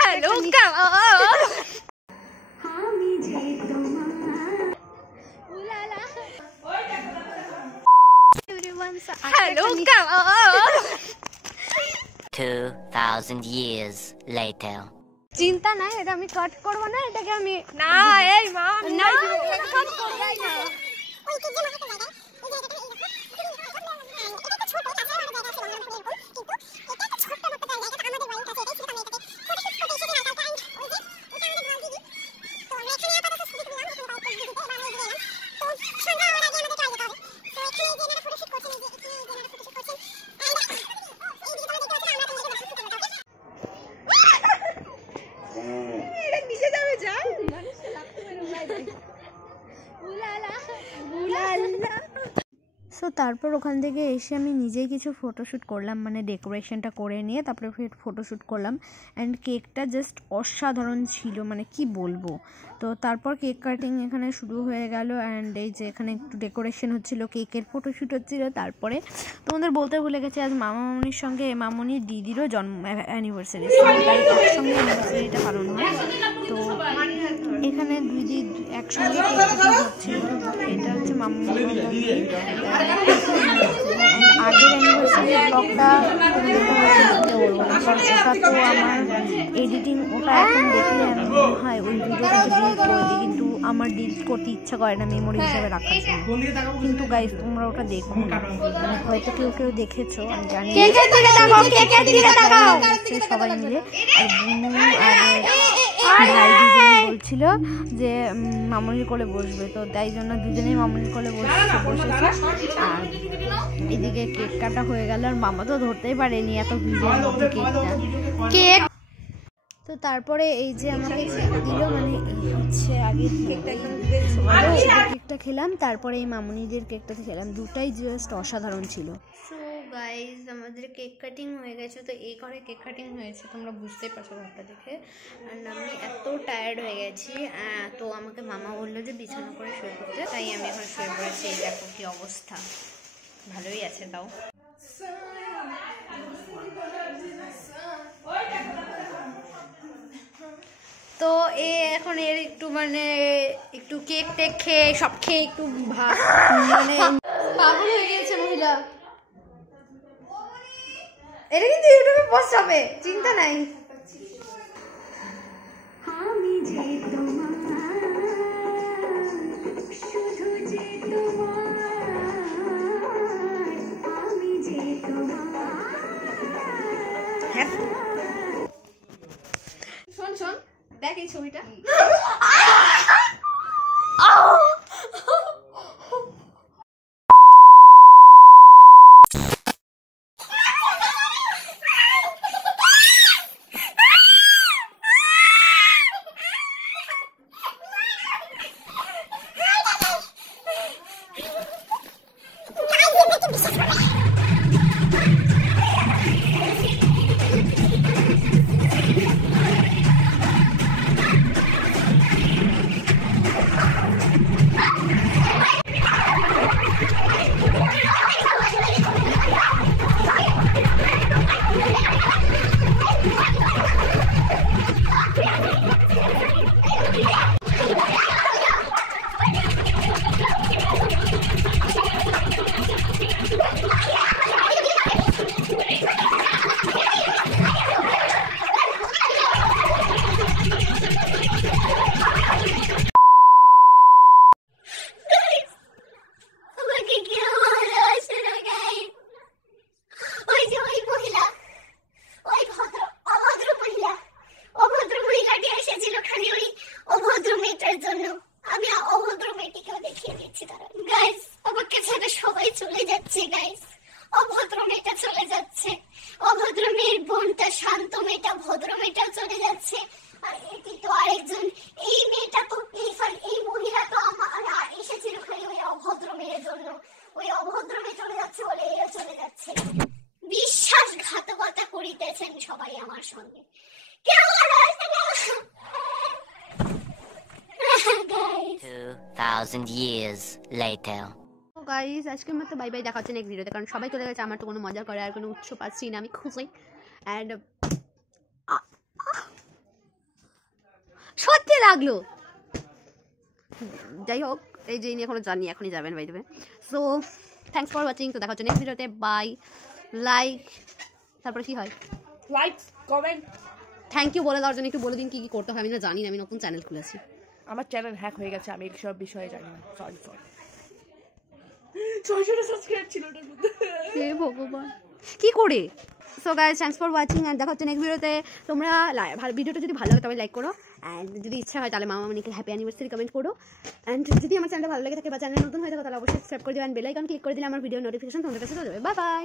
Hello hello 2000 years later. চিন্তা নাই, এটা আমি কাট করবো না, এটাকে আমি না এই মা না কাট করবাই না। সো তারপর ওখান থেকে এসে আমি নিজেই কিছু ফটোশ্যুট করলাম, মানে ডেকোরেশনটা করে নিয়ে তারপরে ফটোশ্যুট করলাম। অ্যান্ড কেকটা জাস্ট অসাধারণ ছিল, মানে কি বলবো। তো তারপর কেক কাটিং এখানে শুরু হয়ে গেল। অ্যান্ড এই যে এখানে একটু ডেকোরেশন হচ্ছিল, কেকের ফটোশ্যুট হচ্ছিল। তারপরে তোমাদের বলতে ভুলে গেছি, আজ মামনির সঙ্গে মামনির দিদিরও জন্ম অ্যানিভার্সারি, তাই একসঙ্গে অ্যানিভার্সারিটা পালন হয়। তো এখানে দুই দিদি একসঙ্গে কেক কাটিং হচ্ছিল। এটা হচ্ছে মামনি আগের অ্যানিভার্সারি ব্লগটা ওটা তো আমার এডিটিং, ওটা এখন দেখলে আমি মনে হয় ওই ভিডিওটা ডিলিট করে দিই, কিন্তু আমার ডিলিট করতে ইচ্ছা করে না মেমোরি হিসাবে রাখার জন্য। কিন্তু গাইস তোমরা ওটা দেখো না, মানে হয়তো কেউ কেউ দেখেছো, আমি জানি সবাই মিলে। আর বুনু আর ভাই দুজনে বলছিল যে মামনির কোলে বসবে, তো তাই জন্য দুজনেই মামনির কোলে বসেছে। আর এদিকে কেক কাটা হয়ে গেল, আর মামা তো ধরতেই পারেনি এত ভিড়ের মধ্যে কেক। তো তারপরে এই যে আমাকে দিল, মানে হচ্ছে আগে কেকটা খেলাম, তারপরে এই মামনিদের কেকটা খেলাম, দুটাই জাস্ট অসাধারণ ছিল। সো গাইজ আমাদের কেক কাটিং হয়ে গেছে। তো এই ঘরে কেক কাটিং হয়েছে, তোমরা বুঝতেই পারছো ঘরটা দেখে। আর আমি এত টায়ার্ড হয়ে গেছি, তো আমাকে মামা বললো যে বিছানা করে শুয়ে পড়তে, তাই আমি এখন শুয়ে পড়েছি। এই দেখো কি অবস্থা, ভালোই আছে তাও। তো এখন এর একটু মানে একটু কেক টেক খেয়ে সব খেয়ে একটু মানে পাগল হয়ে গিয়েছে মহিলা। এটা কিন্তু ইউটিউবে পোস্ট হবে, চিন্তা নাই। শোন শোন দেখ এই ছবিটা। সবাই চলে যাচ্ছে গাইস, অভদ্র মেয়েটা চলে যাচ্ছে, অভদ্র মেয়ের বোনটা শান্ত মেয়েটা ভদ্র মেয়েটাও চলে যাচ্ছে। আর এটি তো আরেকজন, এই মেয়েটা তো এই মহিলা তো আমার এসেছিল খালি ওই অভদ্র মেয়ের জন্য, ওই অভদ্র মেয়ে চলে যাচ্ছে বলে এরা চলে যাচ্ছে। বিশ্বাসঘাতকতা করিতেছেন সবাই আমার সঙ্গে, কেমন আছে 2000 years later. গাইস আজকে মতো বাই বাই, দেখা হচ্ছে নেক্সট ভিডিওতে, কারণ সবাই চলে গেছে, আমার তো কোনো মজা করে আর কোনো উৎস পাচ্ছি না, আমি খুশি। অ্যান্ড লাগলো? যাই হোক, এই যে এখনো জানি, এখনই যাবেন বাই দেবে। So thanks for watching. তো দেখা হচ্ছে নেক্সট ভিডিওতে। বাই। লাইক, তারপরে কি হয়, লাইক, কমেন্ট। থ্যাংক ইউ বলে দেওয়ার জন্য একটু বলে দিন কি কি করতে হবে। আমি না জানি না, আমি নতুন চ্যানেল খুলেছি। আমার চ্যানেল হ্যাক হয়ে গেছে, আমি এইসব বিষয়ে জানি না। সরি 600 সাবস্ক্রাইব ছিল ওটার মধ্যে। হে ভগবান, কি করে? So guys, thanks for watching and দেখা হচ্ছে নেক্সট ভিডিওতে। তোমরা ভিডিওটা যদি ভালো লাগে তবে লাইক করো, অ্যান্ড যদি ইচ্ছা হয় তাহলে মামা মানিকের হ্যাপি অ্যানিভার্সারি কমেন্ট করো, অ্যান্ড যদি আমার চ্যানেলটা ভালো লাগে থাকে বা চ্যানেল নতুন হয়ে থাকে তাহলে অবশ্যই সাবস্ক্রাইব করে দিও, অ্যান্ড বেল আইকন ক্লিক করে দিলে আমার ভিডিও নোটিফিকেশন তোমাদের কাছে চলে যাবে। Bye bye.